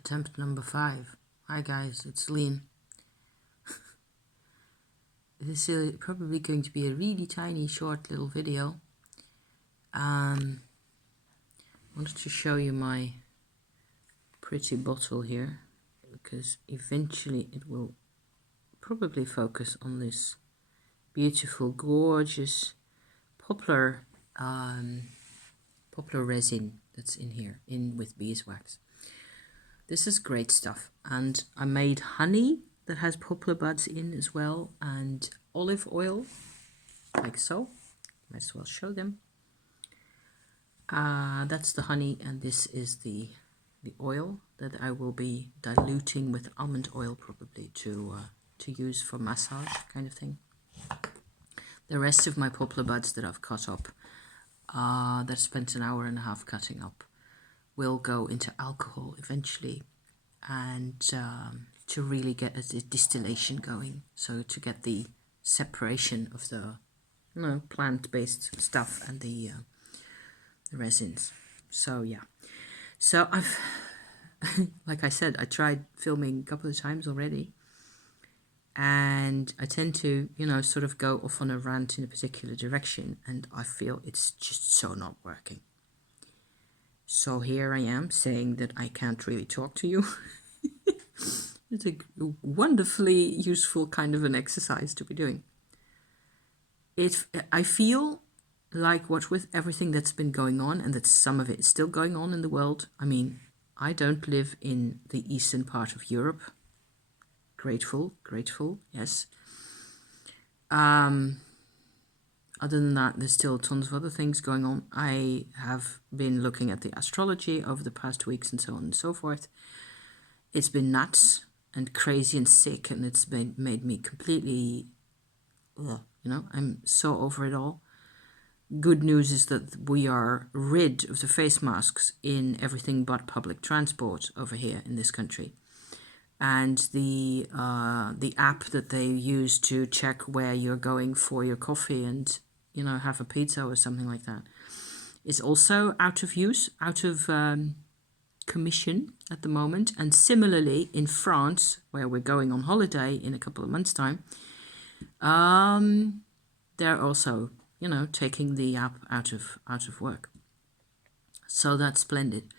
attempt number 5. Hi guys, it's Lean. This is probably going to be a really tiny short little video. I wanted to show you my pretty bottle here because eventually it will probably focus on this beautiful, gorgeous poplar poplar resin that's in here, in with beeswax. This is great stuff, and I made honey that has poplar buds in as well, and olive oil, like so. Might as well show them. That's the honey, and this is the oil that I will be diluting with almond oil probably to use for massage kind of thing. The rest of my poplar buds that I've cut up, that I spent an hour and a half cutting up, will go into alcohol eventually, and to really get a distillation going, so to get the separation of the plant-based stuff and the resins. So yeah, so I've like I said, I tried filming a couple of times already, and I tend to sort of go off on a rant in a particular direction, and I feel it's just so not working. So here I am saying that I can't really talk to you. It's a wonderfully useful kind of an exercise to be doing. I feel like what with everything that's been going on, and that some of it is still going on in the world. I mean, I don't live in the eastern part of Europe. Grateful, yes. Other than that, there's still tons of other things going on. I have been looking at the astrology over the past weeks and so on and so forth. It's been nuts and crazy and sick, and it's made me completely, I'm so over it all. Good news is that we are rid of the face masks in everything but public transport over here in this country. And the app that they use to check where you're going for your coffee and have a pizza or something like that is also out of use, out of commission at the moment. And similarly in France, where we're going on holiday in a couple of months' time, they're also taking the app out of work. So that's splendid.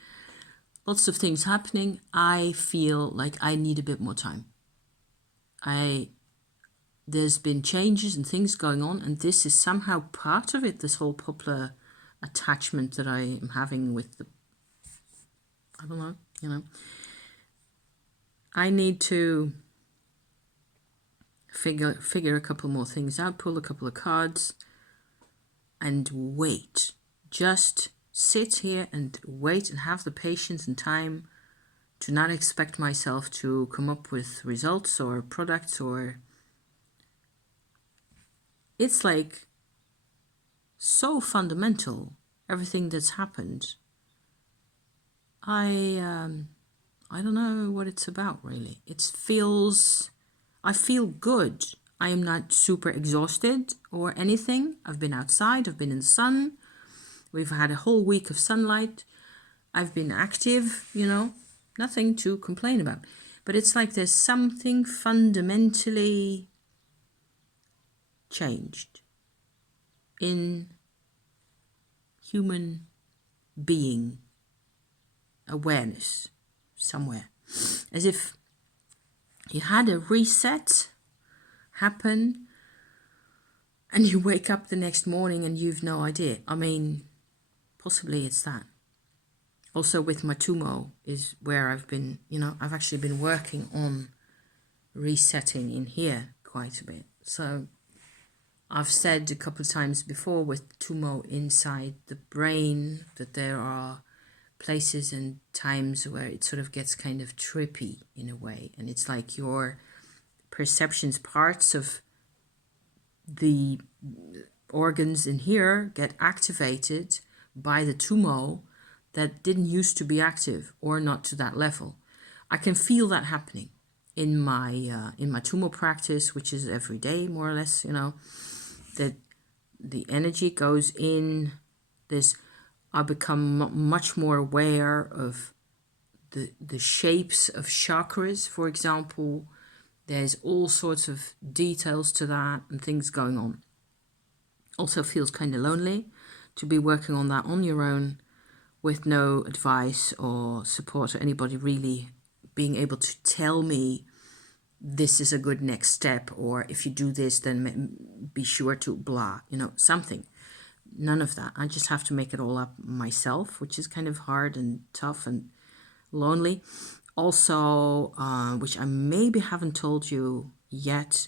Lots of things happening. I feel like I need a bit more time. There's been changes and things going on, and this is somehow part of it, this whole poplar attachment that I am having with the, I don't know, I need to figure a couple more things out, pull a couple of cards, and wait. Just sit here and wait and have the patience and time to not expect myself to come up with results or products, or it's like so fundamental, everything that's happened. I don't know what it's about really. I feel good. I am not super exhausted or anything. I've been outside, I've been in the sun. We've had a whole week of sunlight. I've been active, nothing to complain about. But it's like there's something fundamentally changed in human being awareness somewhere. As if you had a reset happen and you wake up the next morning and you've no idea. I mean, possibly it's that. Also with my Tumo is where I've been, I've actually been working on resetting in here quite a bit. So I've said a couple of times before with Tumo inside the brain that there are places and times where it sort of gets kind of trippy in a way. And it's like your perceptions, parts of the organs in here get activated by the Tumo that didn't used to be active, or not to that level. I can feel that happening in my Tumo practice, which is every day more or less, that the energy goes in this. I become much more aware of the shapes of chakras, for example. There's all sorts of details to that and things going on. Also feels kind of lonely to be working on that on your own with no advice or support or anybody really being able to tell me this is a good next step, or if you do this, then be sure to blah, something. None of that. I just have to make it all up myself, which is kind of hard and tough and lonely. Also, which I maybe haven't told you yet,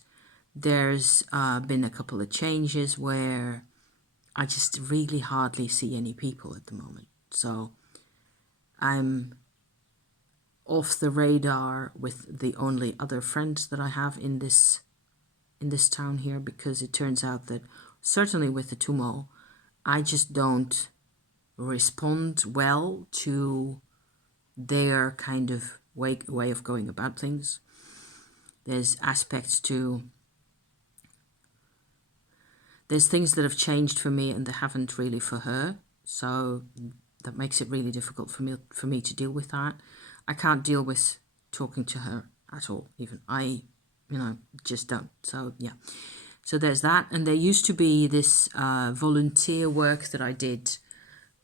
there's been a couple of changes where I just really hardly see any people at the moment. So I'm off the radar with the only other friends that I have in this town here, because it turns out that certainly with the Tumo, I just don't respond well to their kind of way of going about things. There's things that have changed for me and they haven't really for her. So that makes it really difficult for me to deal with that. I can't deal with talking to her at all, even. I just don't. So yeah. So there's that. And there used to be this volunteer work that I did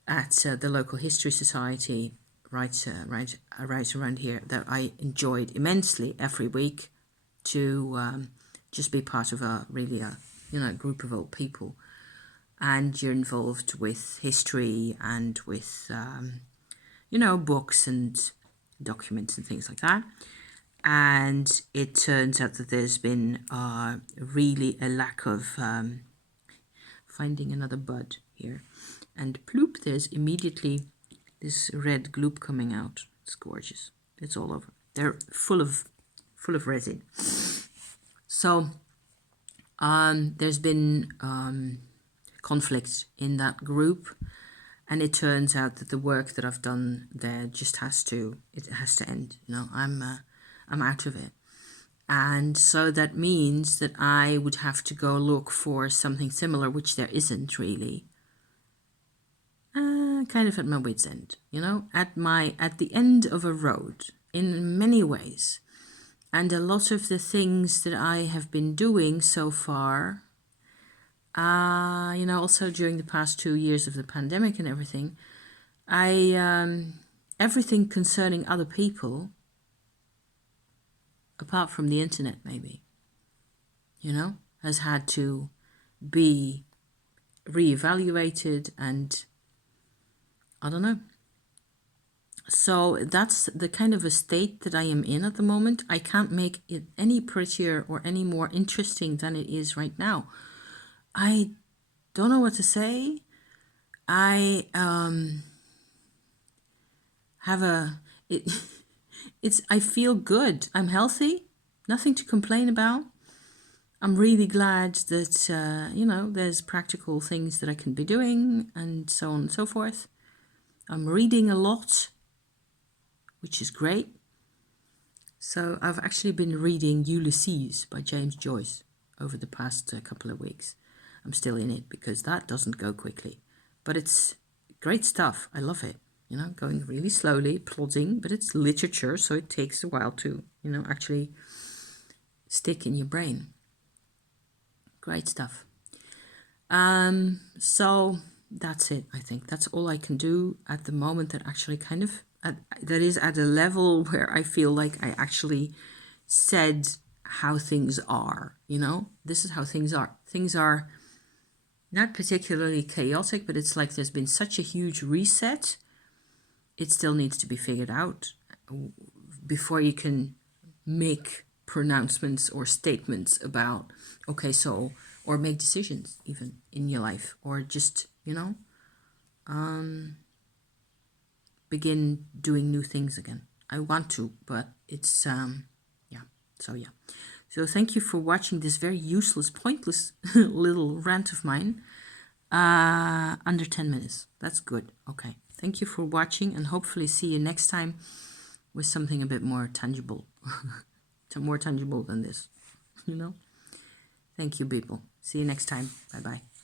at the local history society right around here that I enjoyed immensely every week, to just be part of a group of old people. And you're involved with history and with, books and documents and things like that. And it turns out that there's been really a lack of finding another bud here. And ploop, there's immediately this red gloop coming out. It's gorgeous. It's all over. They're full of resin. So there's been conflict in that group, and it turns out that the work that I've done there just has to end. I'm out of it. And so that means that I would have to go look for something similar, which there isn't really. Kind of at my wit's end, at the end of a road in many ways. And a lot of the things that I have been doing so far, also during the past 2 years of the pandemic and everything, everything concerning other people, apart from the internet maybe, has had to be reevaluated, and I don't know. So that's the kind of a state that I am in at the moment. I can't make it any prettier or any more interesting than it is right now. I don't know what to say. I I feel good. I'm healthy. Nothing to complain about. I'm really glad that, there's practical things that I can be doing and so on and so forth. I'm reading a lot, which is great. So I've actually been reading Ulysses by James Joyce over the past couple of weeks. I'm still in it because that doesn't go quickly. But it's great stuff. I love it. Going really slowly, plodding, but it's literature, so it takes a while to, actually stick in your brain. Great stuff. So that's it, I think. That's all I can do at the moment that actually kind of, that is at a level where I feel like I actually said how things are, This is how things are. Things are not particularly chaotic, but it's like there's been such a huge reset. It still needs to be figured out before you can make pronouncements or statements about, okay, so, or make decisions even in your life, or just, begin doing new things again. I want to, but it's, yeah. So thank you for watching this very useless, pointless little rant of mine. Under 10 minutes. That's good. Okay. Thank you for watching, and hopefully see you next time with something a bit more tangible. More tangible than this, Thank you, people. See you next time. Bye-bye.